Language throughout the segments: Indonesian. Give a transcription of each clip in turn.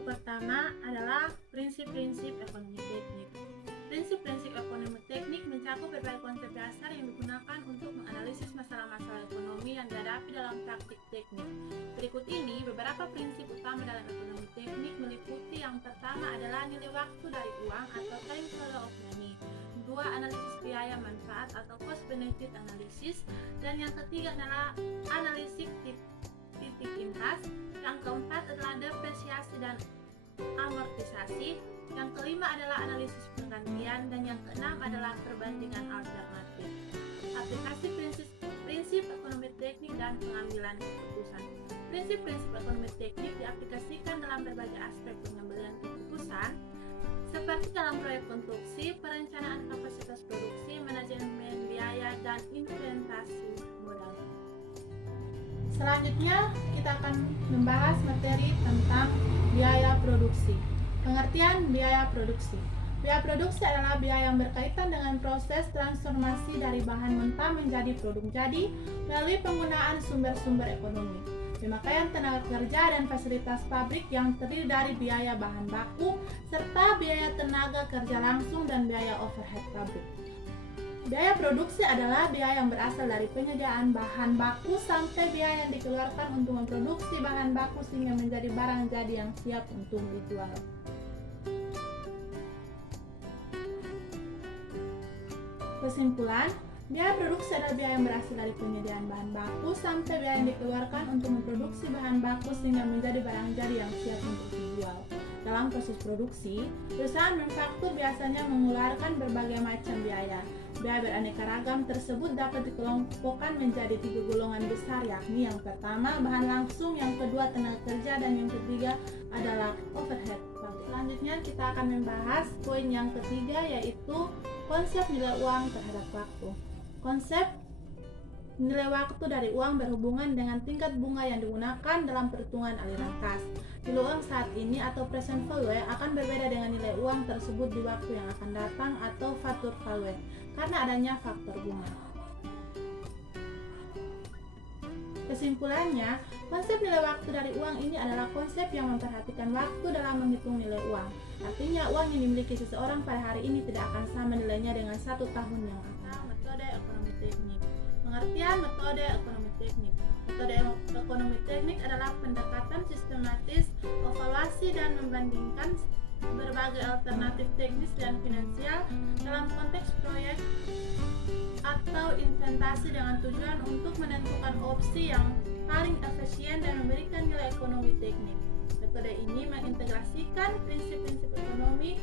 Pertama adalah prinsip-prinsip ekonomi teknik. Prinsip-prinsip ekonomi teknik mencakup berbagai konsep dasar yang digunakan untuk menganalisis masalah-masalah ekonomi yang dihadapi dalam praktik teknik. Berikut ini beberapa prinsip utama dalam ekonomi teknik meliputi yang pertama adalah nilai waktu dari uang atau time value of money. Dua, analisis biaya manfaat atau cost benefit analysis. Dan yang ketiga adalah analisis titik imbas. Yang keempat adalah depresiasi dan amortisasi. Yang kelima adalah analisis penggantian, dan yang keenam adalah perbandingan alternatif. Aplikasi prinsip ekonomi teknik dan pengambilan keputusan. Prinsip-prinsip ekonomi teknik diaplikasikan dalam berbagai aspek pengambilan keputusan, seperti dalam proyek konstruksi, perencanaan kapasitas produksi, manajemen biaya, dan investasi modal. Selanjutnya kita akan membahas materi tentang biaya produksi. Pengertian biaya produksi. Biaya produksi adalah biaya yang berkaitan dengan proses transformasi dari bahan mentah menjadi produk jadi melalui penggunaan sumber-sumber ekonomi, pemakaian tenaga kerja dan fasilitas pabrik yang terdiri dari biaya bahan baku serta biaya tenaga kerja langsung dan biaya overhead pabrik. Biaya produksi adalah biaya yang berasal dari penyediaan bahan baku sampai biaya yang dikeluarkan untuk memproduksi bahan baku sehingga menjadi barang jadi yang siap untuk dijual. Kesimpulan, biaya produksi adalah biaya yang berasal dari penyediaan bahan baku sampai biaya yang dikeluarkan untuk memproduksi bahan baku sehingga menjadi barang jadi yang siap untuk dijual. Dalam proses produksi, perusahaan manufaktur biasanya mengeluarkan berbagai macam biaya. Biaya beraneka ragam tersebut dapat dikelompokkan menjadi 3 golongan besar, yakni yang pertama bahan langsung, yang kedua tenaga kerja, dan yang ketiga adalah overhead. Selanjutnya kita akan membahas poin yang ketiga, yaitu konsep nilai uang terhadap waktu. Konsep nilai waktu dari uang berhubungan dengan tingkat bunga yang digunakan dalam perhitungan aliran kas. Nilai uang saat ini atau present value akan berbeda dengan nilai uang tersebut di waktu yang akan datang atau future value karena adanya faktor bunga. Kesimpulannya, konsep nilai waktu dari uang ini adalah konsep yang memperhatikan waktu dalam menghitung nilai uang. Artinya, uang yang dimiliki seseorang pada hari ini tidak akan sama nilainya dengan 1 tahun yang akan. Metode ekonomi teknik. Pengertian metode ekonomi teknik. Metode ekonomi teknik adalah pendekatan sistematis, evaluasi, dan membandingkan berbagai alternatif teknis dan finansial dalam konteks proyek atau investasi dengan tujuan untuk menentukan opsi yang paling efisien dan memberikan nilai ekonomi teknik. Metode ini mengintegrasikan prinsip-prinsip ekonomi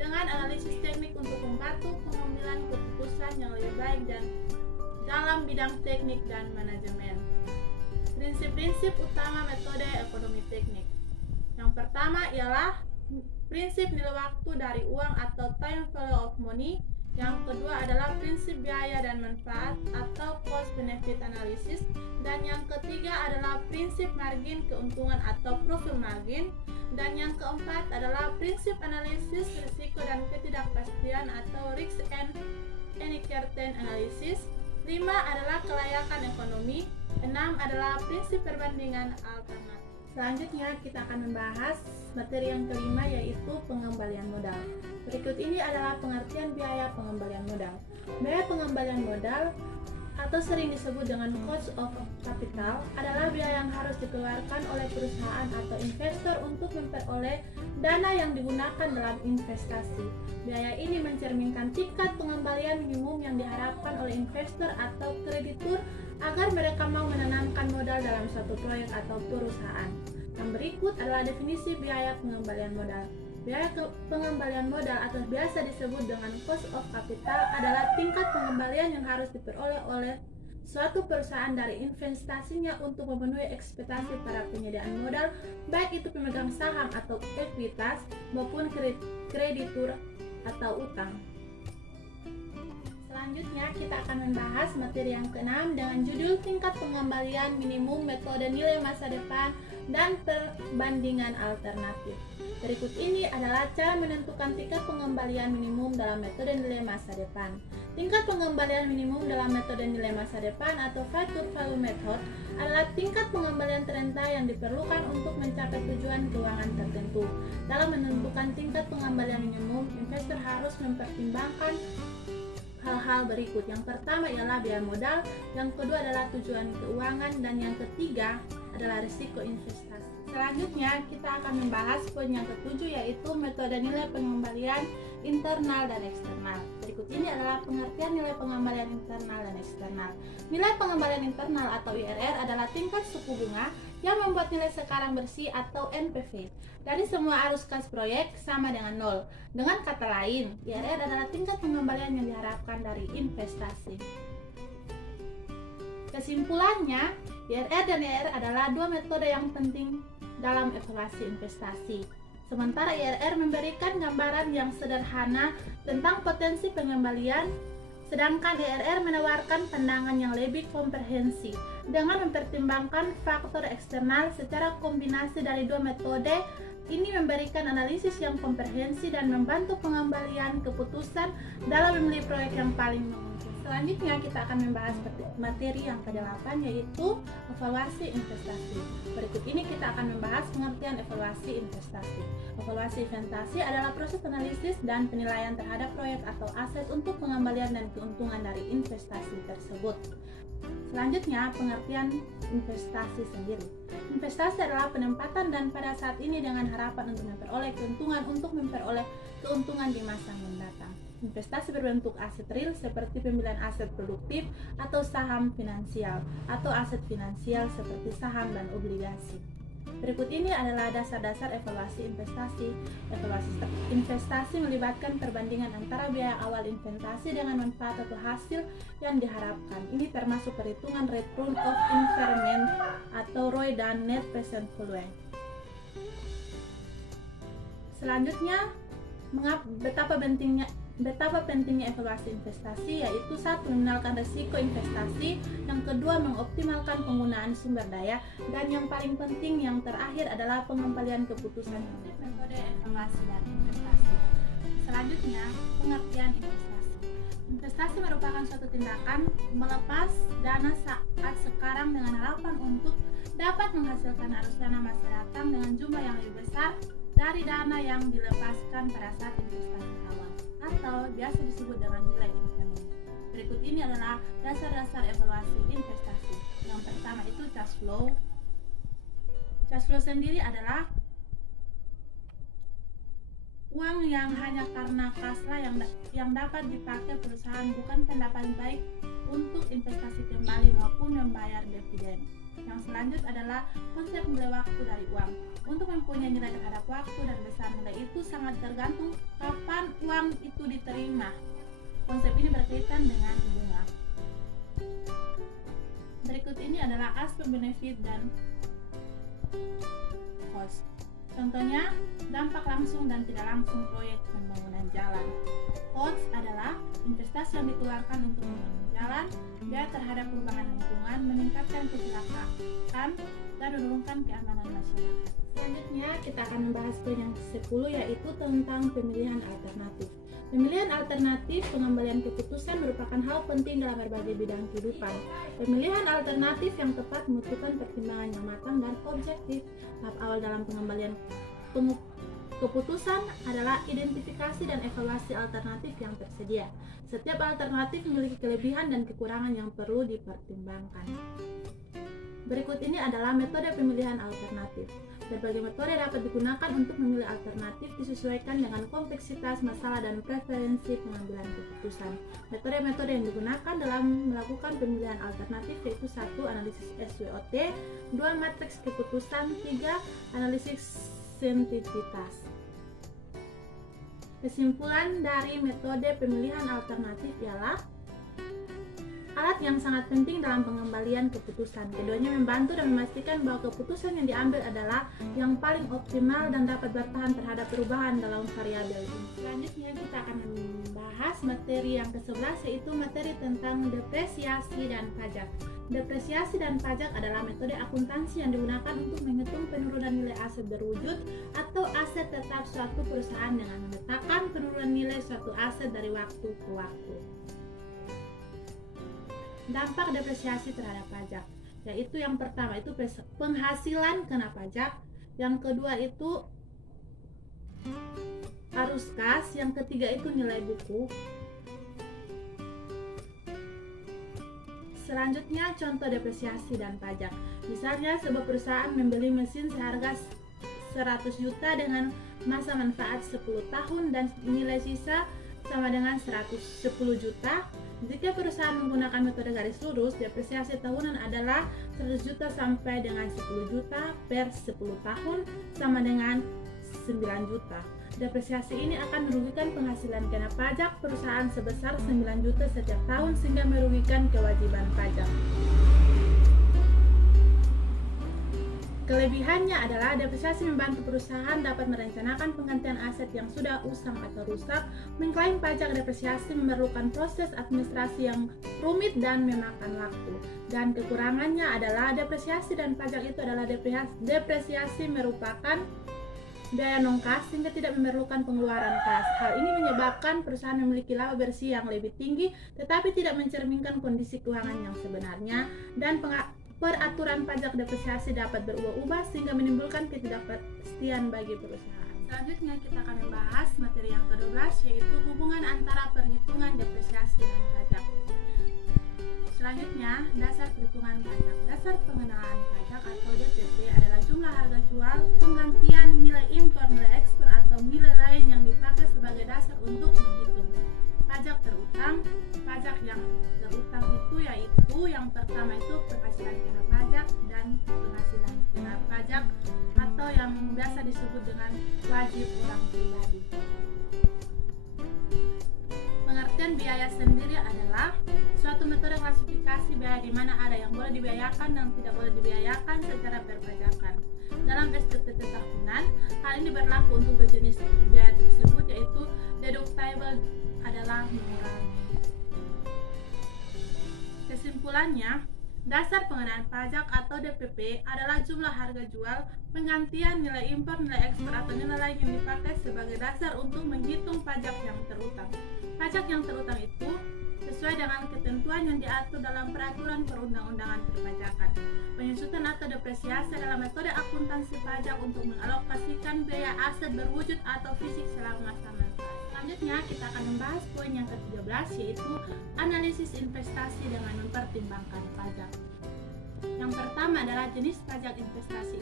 dengan analisis teknik untuk membantu pengambilan keputusan yang lebih baik dan dalam bidang teknik dan manajemen. Prinsip-prinsip utama metode ekonomi teknik. Yang pertama ialah prinsip nilai waktu dari uang atau time value of money. Yang kedua adalah prinsip biaya dan manfaat atau cost benefit analysis. Dan yang ketiga adalah prinsip margin keuntungan atau profit margin. Dan yang keempat adalah prinsip analisis risiko dan ketidakpastian atau risk and uncertainty analysis. 5 adalah kelayakan ekonomi. 6 adalah prinsip perbandingan alternatif. Selanjutnya kita akan membahas materi yang kelima, yaitu pengembalian modal. Berikut ini adalah pengertian biaya pengembalian modal. Biaya pengembalian modal atau sering disebut dengan cost of capital adalah biaya yang harus dikeluarkan oleh perusahaan atau investor untuk memperoleh dana yang digunakan dalam investasi. Biaya ini mencerminkan tingkat pengembalian minimum yang diharapkan oleh investor atau kreditur agar mereka mau menanamkan modal dalam suatu proyek atau perusahaan. Yang berikut adalah definisi biaya pengembalian modal. Biaya pengembalian modal atau biasa disebut dengan cost of capital adalah tingkat pengembalian yang harus diperoleh oleh suatu perusahaan dari investasinya untuk memenuhi ekspektasi para penyediaan modal, baik itu pemegang saham atau ekuitas maupun kreditur atau utang. Selanjutnya kita akan membahas materi yang keenam dengan judul tingkat pengembalian minimum, metode nilai masa depan, dan perbandingan alternatif. Berikut ini adalah cara menentukan tingkat pengembalian minimum dalam metode nilai masa depan. Tingkat pengembalian minimum dalam metode nilai masa depan atau future value method adalah tingkat pengembalian terendah yang diperlukan untuk mencapai tujuan keuangan tertentu. Dalam menentukan tingkat pengembalian minimum, investor harus mempertimbangkan hal-hal berikut. Yang pertama ialah biaya modal, yang kedua adalah tujuan keuangan, dan yang ketiga adalah risiko investasi. Selanjutnya kita akan membahas poin yang ketujuh, yaitu metode nilai pengembalian internal dan eksternal. Berikut ini adalah pengertian nilai pengembalian internal dan eksternal. Nilai pengembalian internal atau IRR adalah tingkat suku bunga yang membuat nilai sekarang bersih atau NPV dari semua arus kas proyek sama dengan nol. Dengan kata lain, IRR adalah tingkat pengembalian yang diharapkan dari investasi. Kesimpulannya, IRR dan IRR adalah dua metode yang penting dalam evaluasi investasi. Sementara IRR memberikan gambaran yang sederhana tentang potensi pengembalian, sedangkan IRR menawarkan pandangan yang lebih komprehensif dengan mempertimbangkan faktor eksternal. Secara kombinasi dari dua metode ini memberikan analisis yang komprehensif dan membantu pengembalian keputusan dalam memilih proyek yang paling menguntungkan. Selanjutnya kita akan membahas materi yang ke-8, yaitu evaluasi investasi. Berikut ini kita akan membahas pengertian evaluasi investasi. Evaluasi investasi adalah proses analisis dan penilaian terhadap proyek atau aset untuk pengembalian dan keuntungan dari investasi tersebut. Selanjutnya, pengertian investasi sendiri. Investasi adalah penempatan dan pada saat ini dengan harapan untuk memperoleh keuntungan di masa mendatang. Investasi berbentuk aset real seperti pembelian aset produktif atau saham finansial atau aset finansial seperti saham dan obligasi. Berikut ini adalah dasar-dasar evaluasi investasi. Evaluasi investasi melibatkan perbandingan antara biaya awal investasi dengan manfaat atau hasil yang diharapkan. Ini termasuk perhitungan return of investment atau ROI dan net present value. Selanjutnya, betapa pentingnya evaluasi investasi, yaitu satu, mengenalkan risiko investasi, yang kedua, mengoptimalkan penggunaan sumber daya, dan yang paling penting yang terakhir adalah pengembalian keputusan. Metode evaluasi dan investasi. Selanjutnya, pengertian investasi. Investasi merupakan suatu tindakan melepas dana saat sekarang dengan harapan untuk dapat menghasilkan arus dana masa datang dengan jumlah yang lebih besar dari dana yang dilepaskan pada saat investasi awal, atau biasa disebut dengan nilai increment. Berikut ini adalah dasar-dasar evaluasi investasi. Yang pertama itu cash flow. Cash flow sendiri adalah uang yang hanya karena kaslah yang dapat dipakai perusahaan, bukan pendapatan baik untuk investasi kembali maupun membayar dividen. Yang selanjutnya adalah konsep nilai waktu dari uang. Untuk mempunyai nilai terhadap waktu dan besar nilai itu sangat tergantung kapan uang itu diterima. Konsep ini berkaitan dengan bunga. Berikut ini adalah aspek benefit dan cost. Contohnya, dampak langsung dan tidak langsung proyek pembangunan jalan. Cost adalah investasi yang dikeluarkan untuk membangun jalan, biaya terhadap perubahan lingkungan, meningkatkan kecelakaan, dan menurunkan keamanan masyarakat. Selanjutnya, kita akan membahas poin yang ke-10, yaitu tentang pemilihan alternatif. Pemilihan alternatif pengembalian keputusan merupakan hal penting dalam berbagai bidang kehidupan. Pemilihan alternatif yang tepat membutuhkan pertimbangan yang matang dan objektif. Tahap awal dalam pengembalian keputusan adalah identifikasi dan evaluasi alternatif yang tersedia. Setiap alternatif memiliki kelebihan dan kekurangan yang perlu dipertimbangkan. Berikut ini adalah metode pemilihan alternatif. Berbagai metode dapat digunakan untuk memilih alternatif disesuaikan dengan kompleksitas masalah dan preferensi pengambilan keputusan. Metode-metode yang digunakan dalam melakukan pemilihan alternatif yaitu 1. Analisis SWOT, 2. Matriks keputusan, 3. Analisis sensitivitas. Kesimpulan dari metode pemilihan alternatif ialah alat yang sangat penting dalam pengembalian keputusan. Keduanya membantu dan memastikan bahwa keputusan yang diambil adalah yang paling optimal dan dapat bertahan terhadap perubahan dalam variabel ini. Selanjutnya kita akan materi yang ke-11, yaitu materi tentang depresiasi dan pajak. Depresiasi dan pajak adalah metode akuntansi yang digunakan untuk menghitung penurunan nilai aset berwujud atau aset tetap suatu perusahaan dengan memetakan penurunan nilai suatu aset dari waktu ke waktu. Dampak depresiasi terhadap pajak, yaitu yang pertama itu penghasilan kena pajak, yang kedua itu arus kas, yang ketiga itu nilai buku. Selanjutnya contoh depresiasi dan pajak. Misalnya sebuah perusahaan membeli mesin seharga 100 juta dengan masa manfaat 10 tahun dan nilai sisa sama dengan 110 juta. Jika perusahaan menggunakan metode garis lurus, depresiasi tahunan adalah 100 juta sampai dengan 10 juta per 10 tahun sama dengan 9 juta. Depresiasi ini akan merugikan penghasilan kena pajak perusahaan sebesar 9 juta setiap tahun sehingga merugikan kewajiban pajak. Kelebihannya adalah depresiasi membantu perusahaan dapat merencanakan penggantian aset yang sudah usang atau rusak. Mengklaim pajak depresiasi memerlukan proses administrasi yang rumit dan memakan waktu. Dan kekurangannya adalah depresiasi dan pajak itu adalah depresiasi merupakan biaya non-kas sehingga tidak memerlukan pengeluaran kas. Hal ini menyebabkan perusahaan memiliki laba bersih yang lebih tinggi tetapi tidak mencerminkan kondisi keuangan yang sebenarnya, dan peraturan pajak depresiasi dapat berubah-ubah sehingga menimbulkan ketidakpastian bagi perusahaan. Selanjutnya kita akan membahas materi yang ke-12, yaitu hubungan antara perhitungan depresiasi dan pajak. Selanjutnya, dasar perhitungan pajak. Dasar pengenaan pajak atau DPP adalah jumlah harga jual, penggantian, nilai impor, nilai ekspor, atau nilai lain yang dipakai sebagai dasar untuk menghitung pajak terutang. Pajak yang terutang itu yaitu yang pertama itu penghasilan kena pajak dan penghasilan kena pajak atau yang biasa disebut dengan wajib orang pribadi. Pengertian biaya sendiri adalah suatu metode klasifikasi biaya di mana ada yang boleh dibiayakan dan tidak boleh dibiayakan secara perpajakan. Dalam SPT tahunan, hal ini berlaku untuk jenis biaya tersebut, yaitu deductible adalah mengurangi. Kesimpulannya, dasar pengenaan pajak atau DPP adalah jumlah harga jual, penggantian, nilai impor, nilai ekspor, atau nilai lain yang dipakai sebagai dasar untuk menghitung pajak yang terutang. Pajak yang terutang itu sesuai dengan ketentuan yang diatur dalam peraturan perundang-undangan perpajakan. Penyusutan atau depresiasi adalah metode akuntansi pajak untuk mengalokasikan biaya aset berwujud atau fisik selama masa manfaat. Selanjutnya kita akan membahas poin yang ke-13, yaitu analisis investasi dengan mempertimbangkan pajak. Yang pertama adalah jenis pajak investasi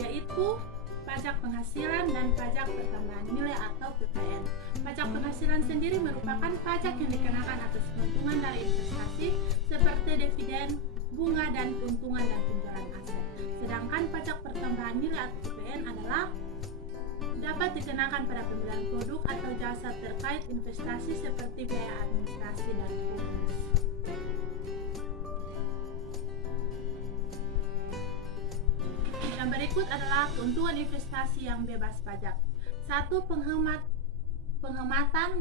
yaitu pajak penghasilan dan pajak pertambahan nilai atau PPN. Pajak penghasilan sendiri merupakan pajak yang dikenakan atas keuntungan dari investasi seperti dividen, bunga, dan keuntungan dan penjualan aset. Sedangkan pajak pertambahan nilai atau PPN adalah dapat dikenakan pada pembelian produk atau jasa terkait investasi seperti biaya administrasi dan bonus. Yang berikut adalah keuntungan investasi yang bebas pajak. 1. Penghematan.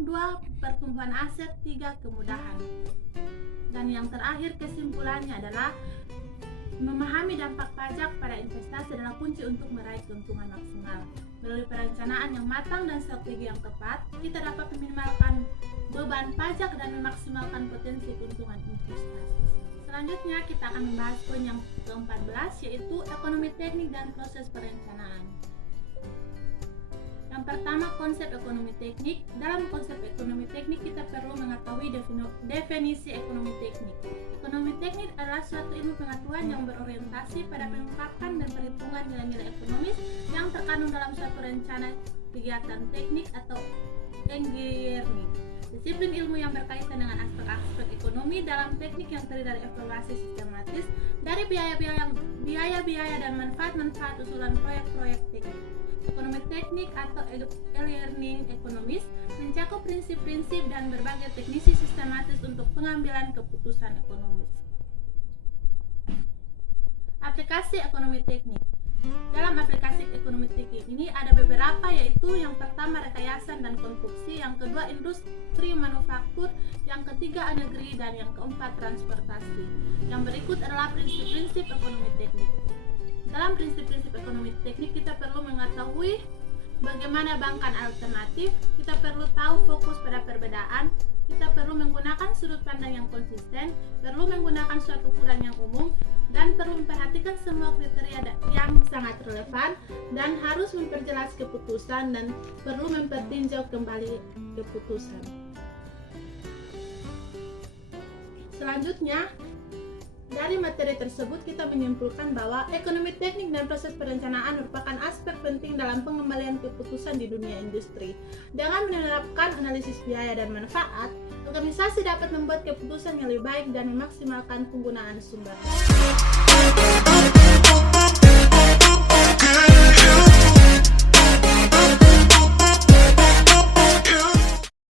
2. Pertumbuhan aset. 3. Kemudahan. Dan yang terakhir kesimpulannya adalah memahami dampak pajak pada investasi adalah kunci untuk meraih keuntungan maksimal. Melalui perencanaan yang matang dan strategi yang tepat, kita dapat meminimalkan beban pajak dan memaksimalkan potensi keuntungan investasi. Selanjutnya kita akan membahas poin yang ke-14, yaitu ekonomi teknik dan proses perencanaan. Yang pertama, konsep ekonomi teknik. Dalam konsep ekonomi teknik kita perlu mengetahui definisi ekonomi teknik. Ekonomi teknik adalah suatu ilmu pengetahuan yang berorientasi pada mengungkapkan dan perhitungan nilai-nilai ekonomis yang terkandung dalam suatu rencana kegiatan teknik atau engineering. Disiplin ilmu yang berkaitan dengan aspek-aspek ekonomi dalam teknik yang terdiri dari evaluasi sistematis dari biaya-biaya dan manfaat-manfaat usulan proyek-proyek teknik. Ekonomi teknik atau e-learning ekonomis mencakup prinsip-prinsip dan berbagai teknisi sistematis untuk pengambilan keputusan ekonomis. Aplikasi ekonomi teknik. Dalam aplikasi ekonomi teknik ini ada beberapa, yaitu yang pertama rekayasa dan konstruksi, yang kedua industri manufaktur, yang ketiga negeri, dan yang keempat transportasi. Yang berikut adalah prinsip-prinsip ekonomi teknik. Dalam prinsip-prinsip ekonomi teknik kita perlu mengetahui bagaimana bankan alternatif, kita perlu tahu fokus pada perbedaan, kita perlu menggunakan sudut pandang yang konsisten, perlu menggunakan suatu ukuran yang umum, dan perlu memperhatikan semua kriteria yang sangat relevan, dan harus memperjelas keputusan dan perlu mempertinjau kembali keputusan. Selanjutnya, dari materi tersebut kita menyimpulkan bahwa ekonomi teknik dan proses perencanaan merupakan aspek penting dalam pengembalian keputusan di dunia industri. Dengan menerapkan analisis biaya dan manfaat, organisasi dapat membuat keputusan yang lebih baik dan memaksimalkan penggunaan sumber.